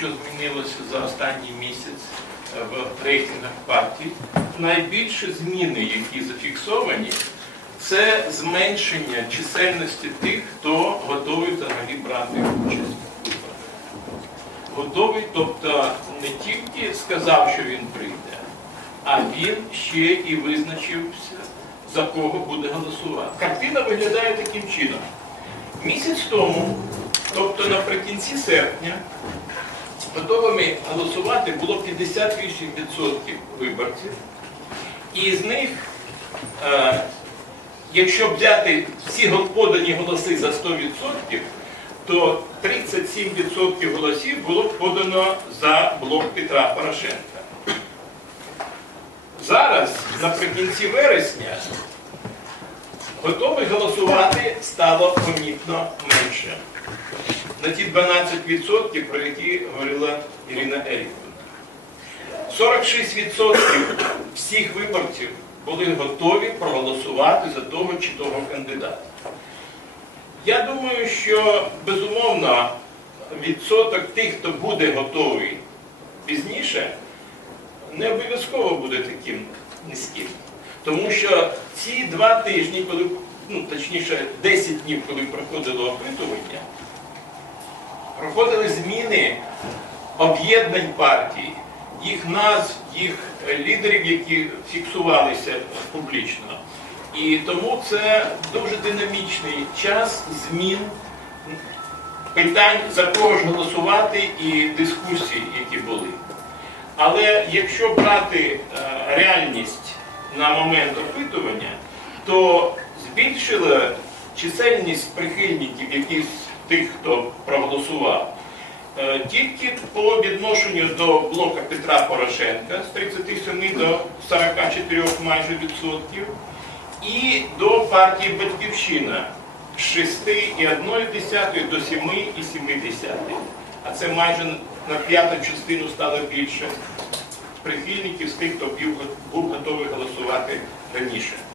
що змінилося за останній місяць е, в рейтингах партій. Найбільші зміни, які зафіксовані, це зменшення чисельності тих, хто готовий взагалі брати участь. Готовий, тобто не тільки сказав, що він прийде, а він ще і визначився, за кого буде голосувати. Картина виглядає таким чином. Місяць тому, тобто наприкінці серпня, готовими голосувати було 58% виборців, і з них, е, якщо взяти всі подані голоси за 100%, то 37% голосів було подано за блок Петра Порошенка. Зараз, наприкінці вересня, готових голосувати стало помітно менше. На ті 12%, про які говорила Ірина Ерікова. 46% всіх виборців були готові проголосувати за того чи того кандидата. Я думаю, що безумовно відсоток тих, хто буде готовий пізніше, не обов'язково буде таким низьким. Тому що ці два тижні, коли, ну точніше, 10 днів, коли проходило опитування, проходили зміни об'єднань партій, їх назв, їх е, лідерів, які фіксувалися публічно. І тому це дуже динамічний час змін питань, за кого ж голосувати і дискусій, які були. Але якщо брати е, реальність на момент опитування, то збільшила чисельність прихильників яких тих, хто проголосував, е, тільки по відношенню до блока Петра Порошенка з 37 до 44 майже відсотків, і до партії Батьківщина з 6,1 до 7,7. А це майже на п'яту частину стало більше прихильників з тих, хто був готовий голосувати раніше.